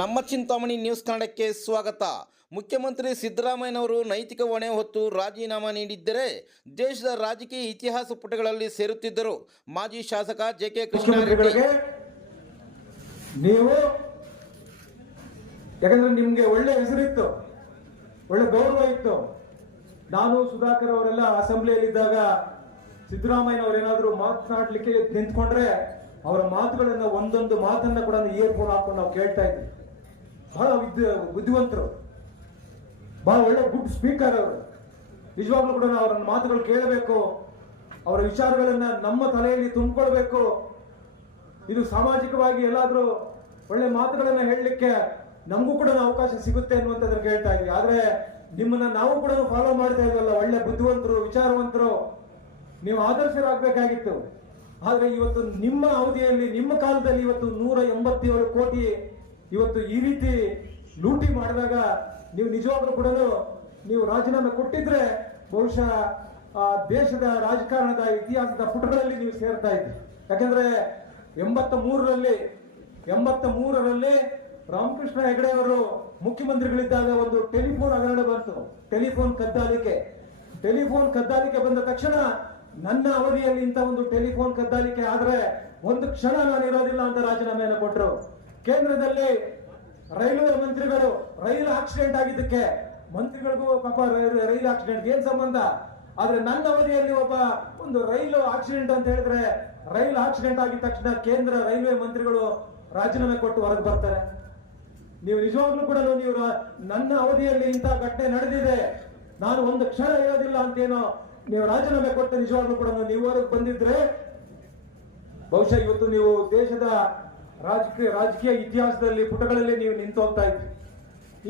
ನಮ್ಮ ಚಿಂತಾಮಣಿ ನ್ಯೂಸ್ ಕನ್ನಡಕ್ಕೆ ಸ್ವಾಗತ. ಮುಖ್ಯಮಂತ್ರಿ ಸಿದ್ದರಾಮಯ್ಯನವರು ನೈತಿಕ ಹೊಣೆ ಹೊತ್ತು ರಾಜೀನಾಮೆ ನೀಡಿದ್ದರೆ ದೇಶದ ರಾಜಕೀಯ ಇತಿಹಾಸ ಪುಟಗಳಲ್ಲಿ ಸೇರುತ್ತಿದ್ದರು. ಮಾಜಿ ಶಾಸಕ ಜೆ.ಕೆ. ಕೃಷ್ಣಾರೆಡ್ಡಿ, ನೀವು ಯಾಕಂದ್ರೆ ನಿಮ್ಗೆ ಒಳ್ಳೆ ಹೆಸರಿತ್ತು, ಒಳ್ಳೆ ಗೌರವ ಇತ್ತು. ನಾನು ಸುಧಾಕರ್ ಅವರೆಲ್ಲ ಅಸೆಂಬ್ಲಿಯಲ್ಲಿದ್ದಾಗ ಸಿದ್ದರಾಮಯ್ಯನವರೇನಾದ್ರೂ ಮಾತನಾಡ್ಲಿಕ್ಕೆ ನಿಂತ್ಕೊಂಡ್ರೆ ಅವರ ಮಾತುಗಳನ್ನ ಒಂದೊಂದು ಮಾತನ್ನ ಕೂಡ ಇಯರ್ಫೋನ್ ಹಾಕೊಂಡು ನಾವು ಕೇಳ್ತಾ ಇದ್ವಿ. ಬಹಳ ಬುದ್ಧಿವಂತರು, ಬಹಳ ಒಳ್ಳೆ ಗುಡ್ ಸ್ಪೀಕರ್ ಅವರು. ನಿಜವಾಗ್ಲೂ ಕೂಡ ನಾವು ಅವರ ಮಾತುಗಳು ಕೇಳಬೇಕು, ಅವರ ವಿಚಾರಗಳನ್ನ ನಮ್ಮ ತಲೆಯಲ್ಲಿ ತುಂಬಿಕೊಳ್ಬೇಕು. ಇದು ಸಾಮಾಜಿಕವಾಗಿ ಎಲ್ಲಾದ್ರೂ ಒಳ್ಳೆ ಮಾತುಗಳನ್ನ ಹೇಳಲಿಕ್ಕೆ ನಮಗೂ ಕೂಡ ಅವಕಾಶ ಸಿಗುತ್ತೆ ಅನ್ನುವಂಥದ್ದನ್ನು ಕೇಳ್ತಾ ಇದ್ವಿ. ಆದ್ರೆ ನಿಮ್ಮನ್ನ ನಾವು ಕೂಡ ಫಾಲೋ ಮಾಡ್ತಾ ಇದ್ವಲ್ಲ, ಒಳ್ಳೆ ಬುದ್ಧಿವಂತರು, ವಿಚಾರವಂತರು, ನೀವು ಆದರ್ಶರಾಗಬೇಕಾಗಿತ್ತು. ಆದ್ರೆ ಇವತ್ತು ನಿಮ್ಮ ಅವಧಿಯಲ್ಲಿ, ನಿಮ್ಮ ಕಾಲದಲ್ಲಿ ಇವತ್ತು 187 ಕೋಟಿ ಇವತ್ತು ಈ ರೀತಿ ಲೂಟಿ ಮಾಡಿದಾಗ ನೀವು ನಿಜವಾಗ್ಲೂ ಕೂಡ ನೀವು ರಾಜೀನಾಮೆ ಕೊಟ್ಟಿದ್ರೆ ಬಹುಶಃ ದೇಶದ ರಾಜಕಾರಣದ ಇತಿಹಾಸದ ಪುಟಗಳಲ್ಲಿ ನೀವು ಸೇರ್ತಾ ಇದ್ರಿ. ಯಾಕಂದ್ರೆ 83ರಲ್ಲಿ ರಾಮಕೃಷ್ಣ ಹೆಗಡೆ ಅವರು ಮುಖ್ಯಮಂತ್ರಿಗಳಿದ್ದಾಗ ಒಂದು ಟೆಲಿಫೋನ್ ಹಗರಣ ಬಂತು. ಟೆಲಿಫೋನ್ ಕದ್ದಾಲಿಕೆ ಬಂದ ತಕ್ಷಣ ನನ್ನ ಅವಧಿಯಲ್ಲಿ ಇಂಥ ಒಂದು ಟೆಲಿಫೋನ್ ಕದ್ದಾಲಿಕೆ ಆದ್ರೆ ಒಂದು ಕ್ಷಣ ನಾನು ಇರೋದಿಲ್ಲ ಅಂತ ರಾಜೀನಾಮೆಯನ್ನು ಕೊಟ್ಟರು. ಕೇಂದ್ರದಲ್ಲಿ ರೈಲ್ವೆ ಮಂತ್ರಿಗಳು ರೈಲು ಆಕ್ಸಿಡೆಂಟ್ ಆಗಿದ್ದಕ್ಕೆ, ಮಂತ್ರಿಗಳಿಗೂ ಪಾಪ ರೈಲು ಆಕ್ಸಿಡೆಂಟ್ ಏನ್ ಸಂಬಂಧ? ಆದ್ರೆ ನನ್ನ ಅವಧಿಯಲ್ಲಿ ಒಂದು ರೈಲು ಆಕ್ಸಿಡೆಂಟ್ ಅಂತ ಹೇಳಿದ್ರೆ, ರೈಲು ಆಕ್ಸಿಡೆಂಟ್ ಆಗಿದ ತಕ್ಷಣ ಕೇಂದ್ರ ರೈಲ್ವೆ ಮಂತ್ರಿಗಳು ರಾಜೀನಾಮೆ ಕೊಟ್ಟು ಹೊರಗೆ ಬರ್ತಾರೆ. ನೀವು ನಿಜವಾಗ್ಲೂ ಕೂಡ ನೀವು ನನ್ನ ಅವಧಿಯಲ್ಲಿ ಇಂಥ ಘಟನೆ ನಡೆದಿದೆ, ನಾನು ಒಂದು ಕ್ಷಣ ಇರೋದಿಲ್ಲ ಅಂತೇನೋ ನೀವು ರಾಜೀನಾಮೆ ಕೊಟ್ಟು ನಿಜವಾಗ್ಲೂ ಕೂಡ ನೀವು ಹೊರಗೆ ಬಂದಿದ್ರೆ ಬಹುಶಃ ಇವತ್ತು ನೀವು ದೇಶದ ರಾಜಕೀಯ ಇತಿಹಾಸದಲ್ಲಿ ಪುಟಗಳಲ್ಲಿ ನೀವು ನಿಂತು ಹೋಗ್ತಾ ಇದ್ರಿ.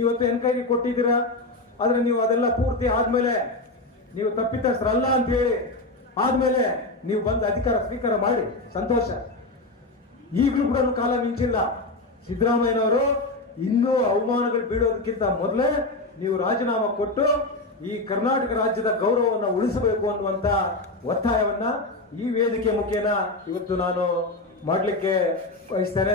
ಇವತ್ತು ಎನ್ಕ್ವೈರಿ ಕೊಟ್ಟಿದ್ದೀರಾ, ಆದ್ರೆ ನೀವು ಅದೆಲ್ಲ ಪೂರ್ತಿ ಆದ್ಮೇಲೆ ನೀವು ತಪ್ಪಿತಸ್ಥರಲ್ಲ ಅಂತ ಹೇಳಿ ಆದ್ಮೇಲೆ ನೀವು ಬಂದು ಅಧಿಕಾರ ಸ್ವೀಕಾರ ಮಾಡಿ ಸಂತೋಷ. ಈಗಲೂ ಕೂಡ ಕಾಲ ಮಿಂಚಿಲ್ಲ. ಸಿದ್ದರಾಮಯ್ಯನವರು ಇನ್ನೂ ಅವಮಾನಗಳು ಬೀಳೋದಕ್ಕಿಂತ ಮೊದಲೇ ನೀವು ರಾಜೀನಾಮೆ ಕೊಟ್ಟು ಈ ಕರ್ನಾಟಕ ರಾಜ್ಯದ ಗೌರವವನ್ನು ಉಳಿಸಬೇಕು ಅನ್ನುವಂತ ಒತ್ತಾಯವನ್ನ ಈ ವೇದಿಕೆ ಮುಖೇನ ಇವತ್ತು ನಾನು ಮಾಡಲಿಕ್ಕೆ ಬಯಸ್ತೇನೆ.